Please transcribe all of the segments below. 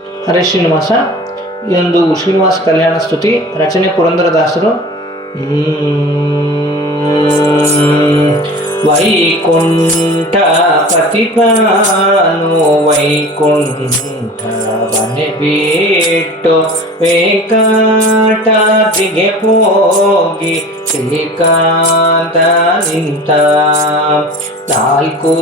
ಹರೇ ಶ್ರೀನಿವಾಸ. ಇದೊಂದು ಶ್ರೀನಿವಾಸ ಕಲ್ಯಾಣ ಸ್ತುತಿ. ರಚನೆ ಪುರಂದರದಾಸರು. ದಾಸರು ವೈಕುಂಠ ಪ್ರತಿಪಾನು ವೈಕುಂಠ ವನೆ ಬಿಟ್ಟು ವೇಂಕಟಾದ್ರಿಗೆ ಹೋಗಿ ಶ್ರೀಕಾಂತ ನಿಂತ ನಾಲ್ಕು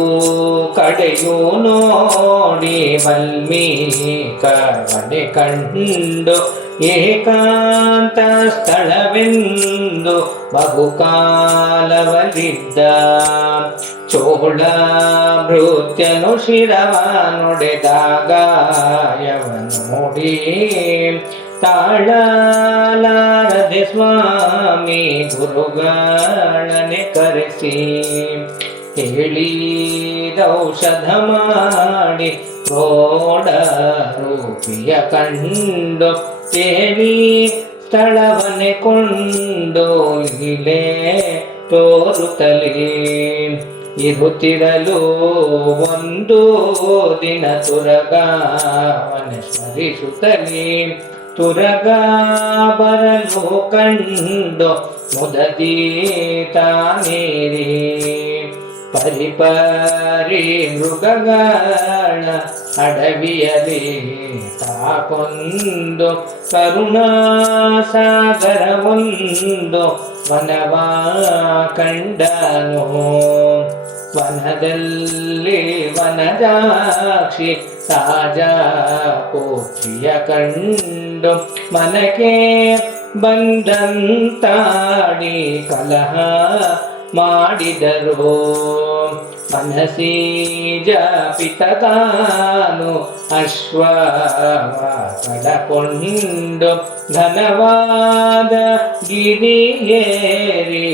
ಕಡೆಯೂ ನೋಡಿ ವಲ್ಮೀಕವನೆ ಕಂಡು ಏಕಾಂತ ಸ್ಥಳವೆಂದು ಬಹುಕಾಲವಲಿದ್ದ ಚೋಳ ಭೃತ್ಯನು ಶಿರವ ನುಡೆದಾಗ ಯವ ನೋಡಿ ತಾಳಲಾರದೆ ಸ್ವಾಮಿ ಗುರುಗಳನೆ ಕರೆಸಿ. ಹೇಳಿದೌಷಧ ಮಾಡಿ ಗೋಡ ರೂಪಿಯ ಕಂಡು ತೇಲಿ ಸ್ಥಳವನೆ ಕೊಂಡು ಇಲೆ ತೋರುತ್ತಲೇ. ಇರುತ್ತಿರಲು ಒಂದು ದಿನ ತುರಗ ತುರಗಾವನ ಸ್ಮರಿಸುತ್ತಲೇ. ತುರಗ ಬರಲು ಕಂಡು ಮುದದಿ ತಾನೇರಿ ಪರಿಪರಿ ಮೃಗಗಳ ಅಡವಿಯಲಿ ತಾಕೊಂದು ಕರುಣಾಸಾಗರವೊಂದು ವನವ ಕಂಡನು ವನದಲ್ಲಿ ವನಜಾಕ್ಷಿ ತಾಜ ಪೋತ್ರಿಯ ಕಂಡು ಮನಕ್ಕೆ ಬಂದಂತಾಡಿ ಕಲಹ ಮಾಡಿದರು. ಮನಸೀಜ ಪಿತತಾನು ಕಡ ಕಳಕೊಂಡು ಘನವಾದ ಗಿರಿಯೇರಿ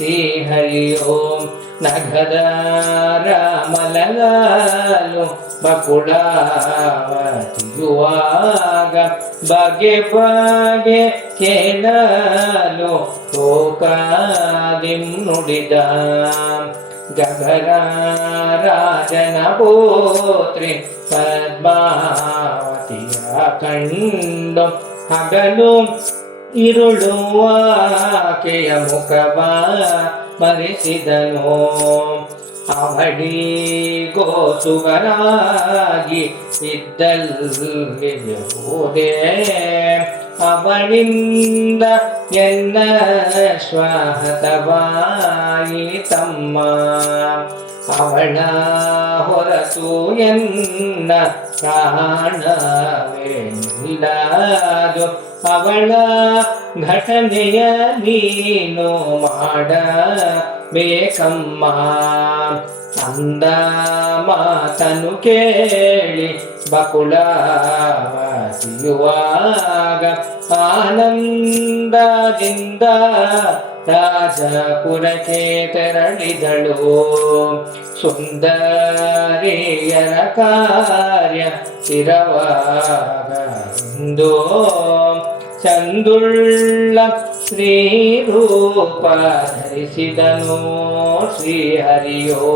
ಮಲಗಿದ ಶ್ರೀಹರಿಯೋ ನಗದಾರ ಮಲಗಾಲು ಬಕುಳಾವತಿಯುವಾಗ ಬಗೆ ಬಗೆ ಕೇಳಲು ಲೋಕಾದಿಂ ನುಡಿದ ಗಗರ ರಾಜನ ಪೋತ್ರಿ ಪದ್ಮಾವತಿಯ ಕಂಡು ಹಗಲು ಇರುಳುವಾಕೆಯ ಮುಖವ ಮರೆಸಿದನು ಅವಡಿ ಗೋಸುವರಾಗಿ ಇದ್ದಲ್ಲಿ ಹೋದೆ ಅವಳಿಂದ ಎನ್ನ ಶ್ವಾಹತವಾಯಿ ತಮ್ಮ ಅವಳ ಹೊರತು ಎನ್ನ ಪ್ರಾಣವೇ ನಿಲ್ಲದು ಅವಳ ಘಟನೆಯ ನೀನು ಮಾಡಬೇಕಮ್ಮ ಅಂದ ಮಾತನು ಕೇಳಿ ಬಕುಳಾವತಿಯುವಾಗ ಆನಂದದಿಂದ ರಾಜಪುರಕ್ಕೆ ತೆರಳಿದಳು. ಸುಂದರಿಯರ ಕಾರ್ಯ ಸ್ಥಿರವಾಗಂದು ಚಂದುಳ್ಳ ಶ್ರೀರೂಪ ಧರಿಸಿದನು. ಶ್ರೀಹರಿಯೋ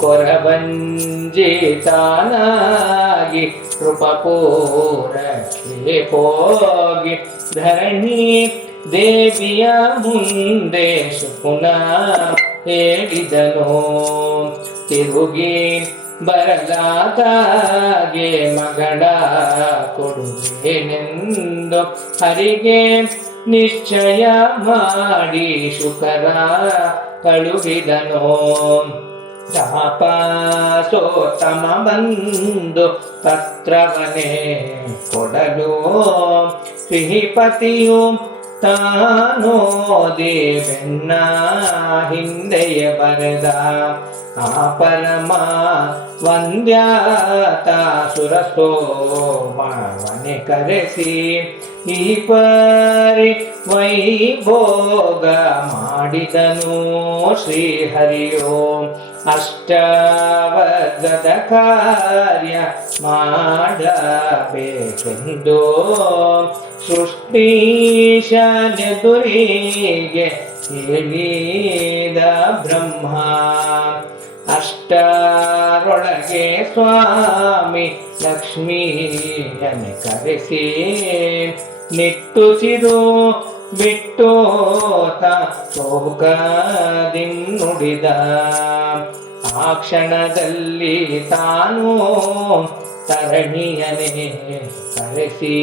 ಕೊರಬಂಜಿತಾನಾಗಿ ಕೃಪಪೂರಕ್ಕೆ ಹೋಗಿ ಧರಣಿ ದೇವಿಯ ಮುಂದೆ ಸುಪುನ ಹೇಳಿದನು. ತಿರುಗಿ ಬರಲಾದಾಗೆ ಮಗಳ ಕೊಡುವೆನೆಂದು ಹರಿಗೆ ನಿಶ್ಚಯ ಮಾಡಿ ಶುಕರ ಕಳುಹಿದನು. ತಾಪಸೋತ್ತಮ ಬಂದು ಪತ್ರವನೇ ಕೊಡಲು ಶ್ರೀಪತಿಯು ತಾನೋ ದೇವೆನ್ನ ಹಿಂದೆಯ ಬರೆದ ಆ ಪರಮ ವಂದ್ಯಾತ ಸುರಸೋಮನೆ ಕರೆಸಿ ಈ ಪರಿ ವೈಭೋಗ ಮಾಡಿದನು ಶ್ರೀಹರಿಯೋ. ಅಷ್ಟವರ್ಗದ ಕಾರ್ಯ ಮಾಡಬೇಕೆಂದು ಸೃಷ್ಟೀಶನೆದುರಿಗೆ ಹೇಳಿದ ಬ್ರಹ್ಮ. ಅಷ್ಟರೊಳಗೆ ಸ್ವಾಮಿ ಲಕ್ಷ್ಮೀಯನೆ ಕರೆಸಿ ನಿಟ್ಟುಸಿರು ಬಿಟ್ಟೋತ ಶೋಕದಿನ್ ನುಡಿದ. ಆ ಕ್ಷಣದಲ್ಲಿ ತಾನು ತರಣಿಯನೇ ಕರೆಸಿ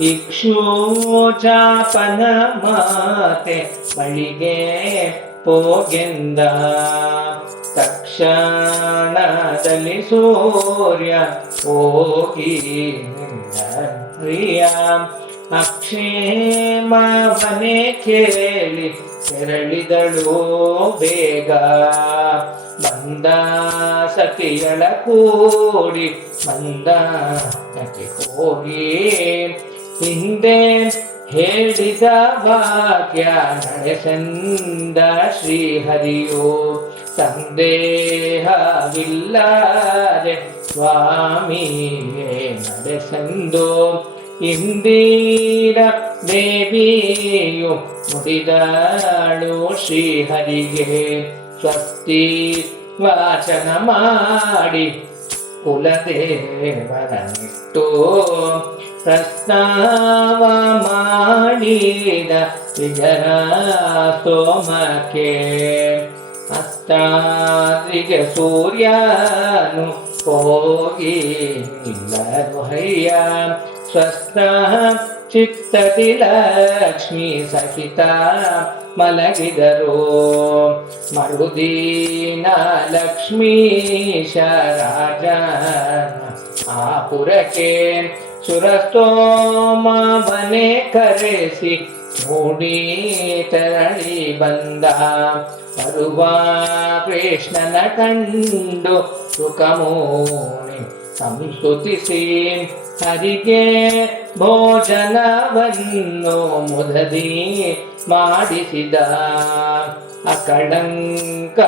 ಇಕ್ಷೋಚಾಪನ ಮಾತೆ ಬಳಿಗೆ ಹೋಗೆಂದ ತಕ್ಷಣದಲ್ಲಿ ಸೂರ್ಯ ಹೋಗಿ ಪ್ರಿಯ ಅಕ್ಷೇಮವನೆ ಕೇಳಿ ತೆರಳಿದಳು ಬೇಗ. ಬಂದ ಸತಿಗಳ ಕೂಡಿ ಬಂದ ಹೋಗಿ ಹಿಂದೆ ಹೇಳಿದ ಭಾಗ್ಯ ನಡೆಸಂದ ಶ್ರೀಹರಿಯು ಸಂದೇಹವಿಲ್ಲದೆ ಸ್ವಾಮಿಯೇ ನಡೆಸಂದು ಇಂದಿರ ದೇವಿಯು ಮುಡಿದಳು ಶ್ರೀಹರಿಗೆ. ಸ್ವಸ್ತಿ ವಾಚನ ಮಾಡಿ ಕುಲದೇವರನಿಟ್ಟು ಪ್ರಸ್ತಾವ ಮಾಡಿದ ವಿಜಯ ಸೋಮಕ್ಕೆ. ಅಷ್ಟಾದ್ರಿಗೆ ಸೂರ್ಯನು ಹೋಗಿ ಇಲ್ಲರು ಹಯ್ಯ ಸ್ವಸ್ಥ ಚಿತ್ತದಿ ಲಕ್ಷ್ಮಿ ಸಹಿತ ಮಲಗಿದರು ಮರುದಿನ ಲಕ್ಷ್ಮೀಶ ರಾಜ ಆ ಪುರಕ್ಕೆ ಸುರಸ್ತೋಮವನೆ ಕರೆಸಿ ಮೂಡಿ ತೆರಳಿ ಬಂದ. ಬರುವ ಕೃಷ್ಣನ ಕಂಡು ಸುಖಮೋಣಿ ಸಂಸ್ತುತಿಸಿ ಹರಿಗೆ ಭೋಜನವನ್ನು ಮುದದಿ ಮಾಡಿಸಿದ. ಅಕಡಂಕ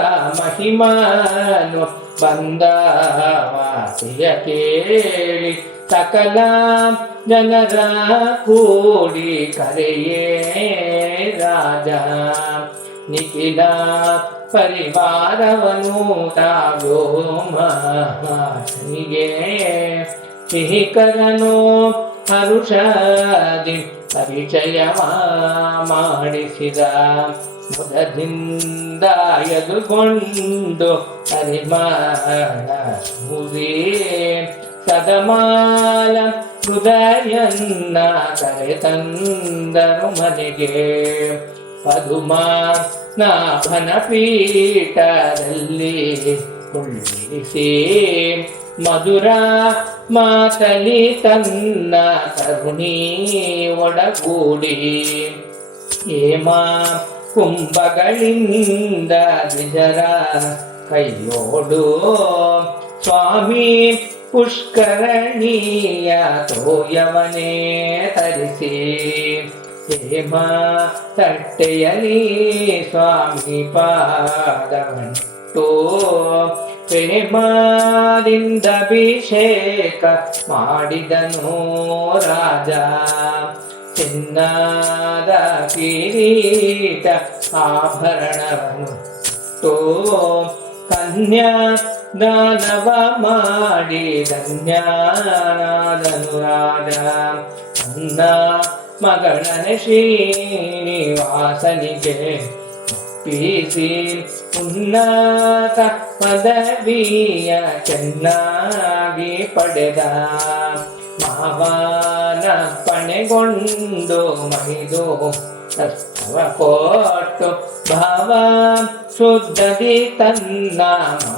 ಮಹಿಮನು ಬಂದ ವಾಸಿಯ ಕೇಳಿ ಸಕಲ ಜನರ ಕೂಡಿ ಕರೆಯೇ ರಾಜ ನಿಖಿಲ ಪರಿವಾರವನು ತಾವೋ ಮಹಾನಿಗೆ ಸಿಹಿಕರನು ಹರುಷದಿ ಪರಿಚಯ ಮಾಡಿಸಿದ ಮುದದಿಂದ ಎದುಕೊಂಡು ಹರಿಮಾಣ ಸ್ಮೃತಿ ಸದಮಾಲ ಹೃದಯನ್ನ ಕರೆ ತಂದರು ಮನೆಗೆ. ಪದುಮ ನಾಭನ ಪೀಠದಲ್ಲಿ ಕುಳ್ಳಿಸಿ ಮಧುರ ಮಾತಲಿ ತನ್ನ ಕರುಣಿ ಒಡಗೂಡಿ. ಹೇಮ ಕುಂಭಗಳಿಂದ ದ್ವಿಜರ ಕೈಯೋಡು ಸ್ವಾಮಿ ಪುಷ್ಕರಣೀಯ ತೋಯವನೇ ತರಿಸಿ ಹೇಮ ತಟ್ಟೆಯಲಿ ಸ್ವಾಮಿ ಪಾದವಂಟು ಪ್ರೇಮದಿಂದ ಅಭಿಷೇಕ ಮಾಡಿದನು ರಾಜ ಚಿನ್ನದ ಕಿರೀಟ ಆಭರಣವನ್ನು ತೋ ಕನ್ಯಾ ದಾನವ ಮಾಡಿ ಧನ್ಯನಾದನು ರಾಜ ಅನ್ನ ಮಗಳನೆ ಶ್ರೀನಿವಾಸನಿಗೆ ಒಪ್ಪಿಸಿ ಉನ್ನತ ಪದವಿಯ ಚೆನ್ನಾಗಿ ಪಡೆದ ಮಾವನ ಪಣೆಗೊಂಡು ಮೈದು ತತ್ವ ಕೊಟ್ಟು ಭಾವ ಶುದ್ಧದಿ ತನ್ನ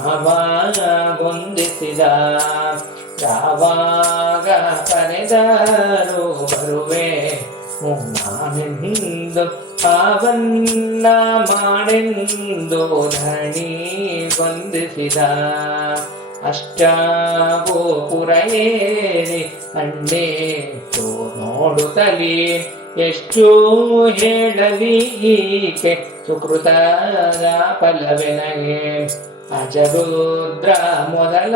ಮಾವಗೊಂದಿಸಿದ ಯಾವಾಗ ಕರೆದರು ಬರುವೆ ನಾನೆಂದು ಪಾವನ್ನ ಮಾಡೆಂದು ಧಣಿ ವಂದಿಸಿದ ಅಷ್ಟಾಗೋಪುರ ಏರಿ ಅಂಡೇ ತೋ ನೋಡುತ್ತಲಿ. ಎಷ್ಟು ಹೇಳಲಿ ಈಕೆ ಸುಕೃತ ಫಲವೆನಗೆ ಅಜರುದ್ರ ಮೊದಲ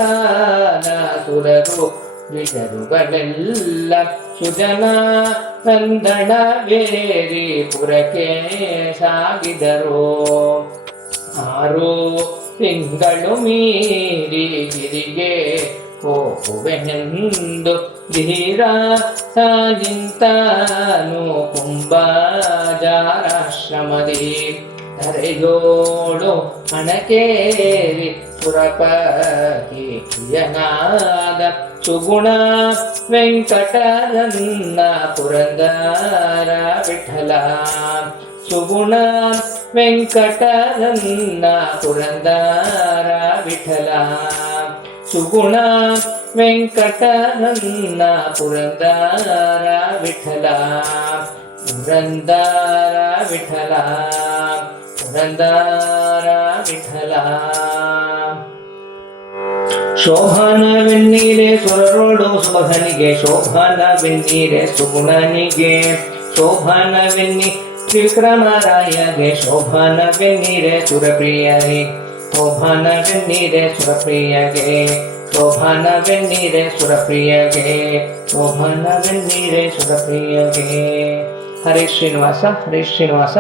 ಸುರರು ವಿಜರುಗಳೆಲ್ಲ ಸುಜನ ನಂದಣ ಬೇರಿ ಪುರಕ್ಕೆ ಸಾಗಿದರು. ಆರು ತಿಂಗಳು ಮೀರಿ ಗಿರಿಗೆ ಹೋಗುವೆನೆಂದು ಧೀರ ನಿಂತಾನು ಕುಂಬಾಜಾರಾಶ್ರಮದಿ ಧರೆಯೋಳು ಹಣಕೇರಿ ಸುರಪತಿ ಪ್ರಿಯನಾದ ಸುಗುಣ ವೆಂಕಟರನ್ನ ಪುರಂದರ ವಿಠಲ ಸುಗುಣ ವೆಂಕಟರನ್ನ ಪುರಂದರ ವಿಠಲ. ಸುಗುಣ ವೆಂಕಟನನ್ನ ಪುರಂದರ ವಿಠಲ. ಪುರಂದರ ವಿಠಲ. ಪುರಂದರ ವಿಠಲ. ಶೋಭನವೆನ್ನೀರೆ ಸುರರೋಡು ಸುಭನಿಗೆ ಶೋಭನ ವೆನ್ನೀರೆ ಸುಗುಣನಿಗೆ, ಶೋಭನವೆನ್ನಿ ತ್ರಿವಿಕ್ರಮರಾಯಗೆ ಶೋಭನವೆನ್ನೀರೆ ಸುರಪ್ರಿಯಗೆ ಶೋಭನವೆನ್ನೀರೆ ಸುರಪ್ರಿಯಗೆ. ಶೋಭನವೆನ್ನೀರೆ ಸುರಪ್ರಿಯಗೆ. ಶೋಭನವೆನ್ನೀರೆ ಸುರಪ್ರಿಯಗೆ. ಹರೇ ಶ್ರೀನಿವಾಸ ಹರೇ ಶ್ರೀನಿವಾಸ.